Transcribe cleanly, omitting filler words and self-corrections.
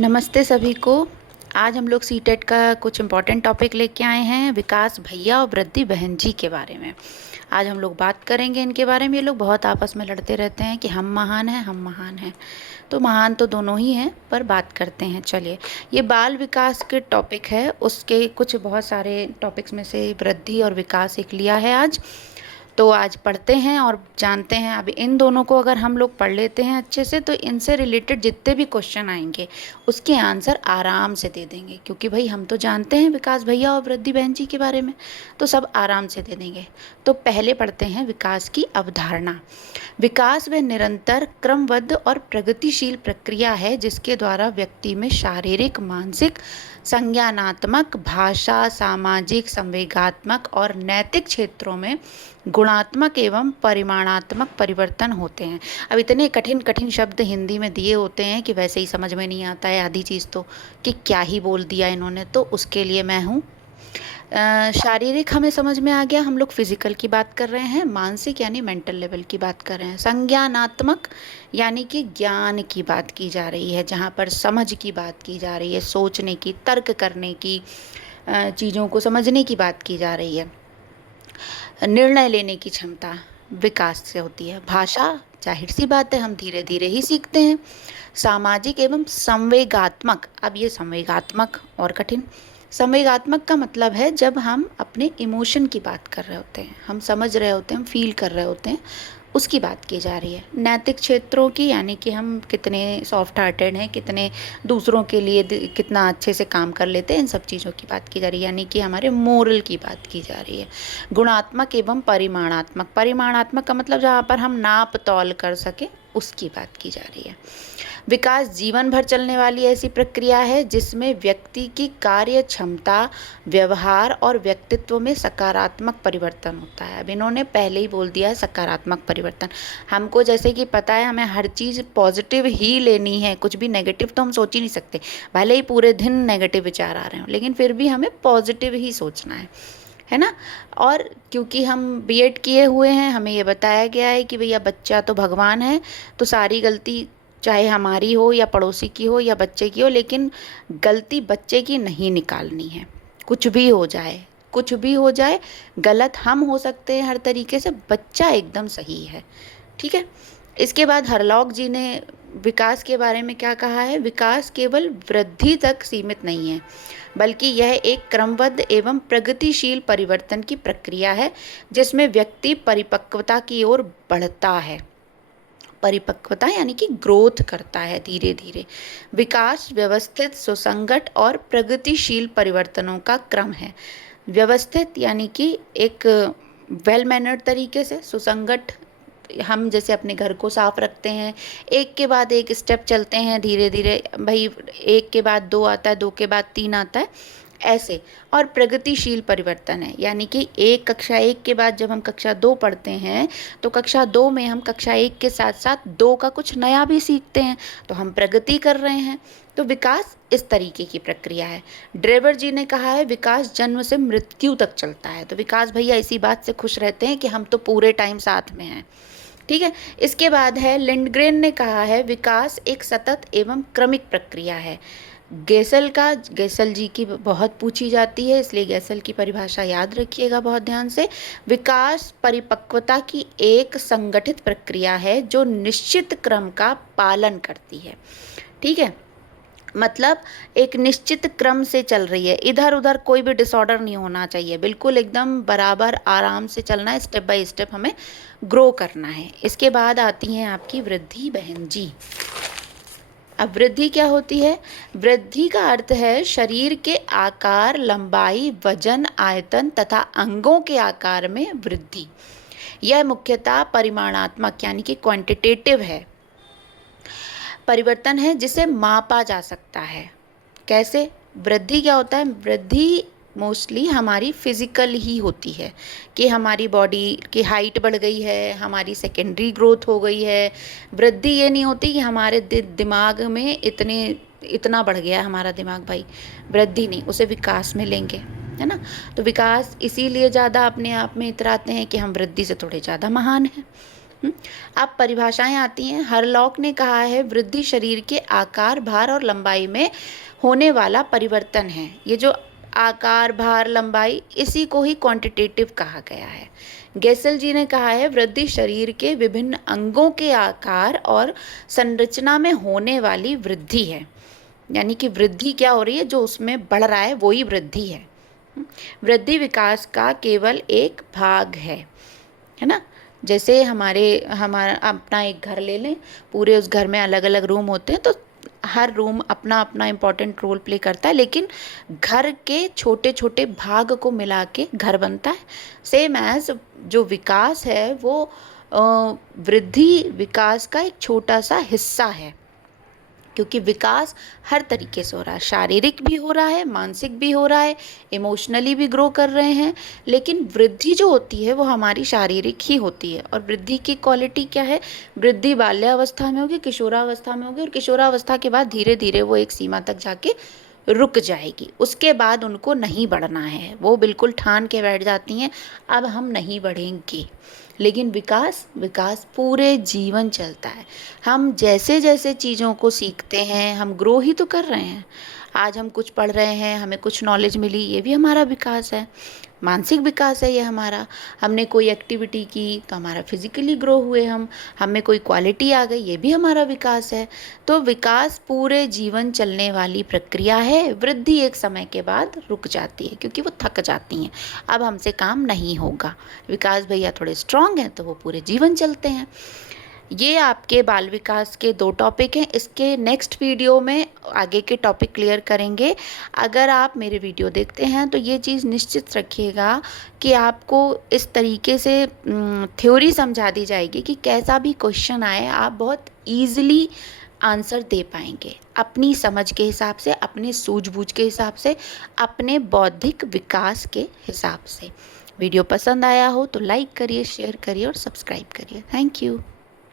नमस्ते सभी को। आज हम लोग सीटेट का कुछ इम्पोर्टेंट टॉपिक लेके आए हैं, विकास भैया और वृद्धि बहन जी के बारे में। आज हम लोग बात करेंगे इनके बारे में। ये लोग बहुत आपस में लड़ते रहते हैं कि हम महान हैं, हम महान हैं। तो महान तो दोनों ही हैं, पर बात करते हैं। चलिए, ये बाल विकास के टॉपिक है, उसके कुछ बहुत सारे टॉपिक्स में से वृद्धि और विकास एक लिया है आज। तो आज पढ़ते हैं और जानते हैं। अब इन दोनों को अगर हम लोग पढ़ लेते हैं अच्छे से, तो इनसे रिलेटेड जितने भी क्वेश्चन आएंगे उसके आंसर आराम से दे देंगे, क्योंकि भाई हम तो जानते हैं विकास भैया और वृद्धि बहन जी के बारे में, तो सब आराम से दे देंगे। तो पहले पढ़ते हैं विकास की अवधारणा। विकास वह निरंतर, क्रमबद्ध और प्रगतिशील प्रक्रिया है जिसके द्वारा व्यक्ति में शारीरिक, मानसिक, संज्ञानात्मक, भाषा, सामाजिक, संवेगात्मक और नैतिक क्षेत्रों में गुणात्मक एवं परिमाणात्मक परिवर्तन होते हैं। अब इतने कठिन कठिन शब्द हिंदी में दिए होते हैं कि वैसे ही समझ में नहीं आता है आधी चीज़ तो, कि क्या ही बोल दिया इन्होंने। तो उसके लिए मैं हूँ। शारीरिक हमें समझ में आ गया, हम लोग फिजिकल की बात कर रहे हैं। मानसिक यानी मेंटल लेवल की बात कर रहे हैं। संज्ञानात्मक यानी कि ज्ञान की बात की जा रही है, जहाँ पर समझ की बात की जा रही है, सोचने की, तर्क करने की, चीज़ों को समझने की बात की जा रही है। निर्णय लेने की क्षमता विकास से होती है। भाषा, जाहिर सी बात है, हम धीरे धीरे ही सीखते हैं। सामाजिक एवं संवेगात्मक, अब ये संवेगात्मक और कठिन। संवेगात्मक का मतलब है जब हम अपने इमोशन की बात कर रहे होते हैं, हम समझ रहे होते हैं, हम फील कर रहे होते हैं, उसकी बात की जा रही है। नैतिक क्षेत्रों की, यानी कि हम कितने सॉफ्ट हार्टेड हैं, कितने दूसरों के लिए कितना अच्छे से काम कर लेते हैं, इन सब चीज़ों की बात की जा रही है, यानी कि हमारे मोरल की बात की जा रही है। गुणात्मक एवं परिमाणात्मक, परिमाणात्मक का मतलब जहाँ पर हम नाप तौल कर सके, उसकी बात की जा रही है। विकास जीवन भर चलने वाली ऐसी प्रक्रिया है जिसमें व्यक्ति की कार्य क्षमता, व्यवहार और व्यक्तित्व में सकारात्मक परिवर्तन होता है। अब इन्होंने पहले ही बोल दिया है सकारात्मक परिवर्तन। हमको जैसे कि पता है, हमें हर चीज़ पॉजिटिव ही लेनी है, कुछ भी नेगेटिव तो हम सोच ही नहीं सकते। भले ही पूरे दिन नेगेटिव विचार आ रहे हों, लेकिन फिर भी हमें पॉजिटिव ही सोचना है ना। और क्योंकि हम बीएड किए हुए हैं, हमें ये बताया गया है कि भैया बच्चा तो भगवान है, तो सारी गलती चाहे हमारी हो या पड़ोसी की हो या बच्चे की हो, लेकिन गलती बच्चे की नहीं निकालनी है। कुछ भी हो जाए, कुछ भी हो जाए, गलत हम हो सकते हैं हर तरीके से, बच्चा एकदम सही है। ठीक है। इसके बाद हरलॉक जी ने विकास के बारे में क्या कहा है? विकास केवल वृद्धि तक सीमित नहीं है, बल्कि यह एक क्रमबद्ध एवं प्रगतिशील परिवर्तन की प्रक्रिया है जिसमें व्यक्ति परिपक्वता की ओर बढ़ता है। परिपक्वता यानी कि ग्रोथ करता है धीरे धीरे। विकास व्यवस्थित, सुसंगत और प्रगतिशील परिवर्तनों का क्रम है। व्यवस्थित यानी कि एक वेल मैनर्ड तरीके से, सुसंगत हम जैसे अपने घर को साफ रखते हैं, एक के बाद एक स्टेप चलते हैं धीरे धीरे, भाई एक के बाद दो आता है, दो के बाद तीन आता है, ऐसे। और प्रगतिशील परिवर्तन है, यानी कि एक कक्षा एक के बाद जब हम कक्षा दो पढ़ते हैं, तो कक्षा दो में हम कक्षा एक के साथ साथ दो का कुछ नया भी सीखते हैं, तो हम प्रगति कर रहे हैं। तो विकास इस तरीके की प्रक्रिया है। ड्रेवर जी ने कहा है विकास जन्म से मृत्यु तक चलता है। तो विकास भैया इसी बात से खुश रहते हैं कि हम तो पूरे टाइम साथ में हैं। ठीक है। इसके बाद है लिंडग्रेन ने कहा है विकास एक सतत एवं क्रमिक प्रक्रिया है। गेसल जी की बहुत पूछी जाती है, इसलिए गेसल की परिभाषा याद रखिएगा बहुत ध्यान से। विकास परिपक्वता की एक संगठित प्रक्रिया है जो निश्चित क्रम का पालन करती है। ठीक है, मतलब एक निश्चित क्रम से चल रही है, इधर उधर कोई भी डिसऑर्डर नहीं होना चाहिए, बिल्कुल एकदम बराबर आराम से चलना है, स्टेप बाय स्टेप हमें ग्रो करना है। इसके बाद आती हैं आपकी वृद्धि बहन जी। अब वृद्धि क्या होती है? वृद्धि का अर्थ है शरीर के आकार, लंबाई, वजन, आयतन तथा अंगों के आकार में वृद्धि। यह मुख्यतः परिमाणात्मक यानी कि क्वांटिटेटिव है, परिवर्तन है जिसे मापा जा सकता है। कैसे? वृद्धि क्या होता है? वृद्धि मोस्टली हमारी फिजिकल ही होती है, कि हमारी बॉडी की हाइट बढ़ गई है, हमारी सेकेंडरी ग्रोथ हो गई है। वृद्धि ये नहीं होती कि हमारे दिमाग में इतना बढ़ गया हमारा दिमाग, भाई वृद्धि नहीं, उसे विकास में लेंगे, है ना। तो विकास इसीलिए ज़्यादा अपने आप में इतराते हैं कि हम वृद्धि से थोड़े ज़्यादा महान हैं। अब परिभाषाएं आती हैं। हरलॉक ने कहा है वृद्धि शरीर के आकार, भार और लंबाई में होने वाला परिवर्तन है। ये जो आकार, भार, लंबाई, इसी को ही क्वांटिटेटिव कहा गया है। गेसल जी ने कहा है वृद्धि शरीर के विभिन्न अंगों के आकार और संरचना में होने वाली वृद्धि है। यानी कि वृद्धि क्या हो रही है, जो उसमें बढ़ रहा है वही वृद्धि है। वृद्धि विकास का केवल एक भाग है ना। जैसे हमारा अपना एक घर ले लें, पूरे उस घर में अलग अलग रूम होते हैं, तो हर रूम अपना अपना इम्पोर्टेंट रोल प्ले करता है, लेकिन घर के छोटे छोटे भाग को मिला के घर बनता है। सेम एज जो विकास है वो वृद्धि विकास का एक छोटा सा हिस्सा है, क्योंकि विकास हर तरीके से हो रहा है। शारीरिक भी हो रहा है, मानसिक भी हो रहा है, इमोशनली भी ग्रो कर रहे हैं। लेकिन वृद्धि जो होती है वो हमारी शारीरिक ही होती है। और वृद्धि की क्वालिटी क्या है, वृद्धि बाल्यावस्था में होगी, किशोरावस्था में होगी, और किशोरावस्था के बाद धीरे धीरे वो एक सीमा तक जाके रुक जाएगी। उसके बाद उनको नहीं बढ़ना है, वो बिल्कुल ठान के बैठ जाती हैं अब हम नहीं बढ़ेंगे। लेकिन विकास पूरे जीवन चलता है। हम जैसे जैसे चीज़ों को सीखते हैं हम ग्रो ही तो कर रहे हैं। आज हम कुछ पढ़ रहे हैं, हमें कुछ नॉलेज मिली, ये भी हमारा विकास है, मानसिक विकास है ये हमारा। हमने कोई एक्टिविटी की तो हमारा फिजिकली ग्रो हुए हम, हमें कोई क्वालिटी आ गई, ये भी हमारा विकास है। तो विकास पूरे जीवन चलने वाली प्रक्रिया है। वृद्धि एक समय के बाद रुक जाती है क्योंकि वो थक जाती हैं, अब हमसे काम नहीं होगा। विकास भैया थोड़े स्ट्रांग हैं तो वो पूरे जीवन चलते हैं। ये आपके बाल विकास के 2 टॉपिक हैं। इसके नेक्स्ट वीडियो में आगे के टॉपिक क्लियर करेंगे। अगर आप मेरे वीडियो देखते हैं तो ये चीज़ निश्चित रखिएगा कि आपको इस तरीके से थ्योरी समझा दी जाएगी कि कैसा भी क्वेश्चन आए आप बहुत ईजिली आंसर दे पाएंगे, अपनी समझ के हिसाब से, अपने सूझबूझ के हिसाब से, अपने बौद्धिक विकास के हिसाब से। वीडियो पसंद आया हो तो लाइक करिए, शेयर करिए और सब्सक्राइब करिए। Thank you.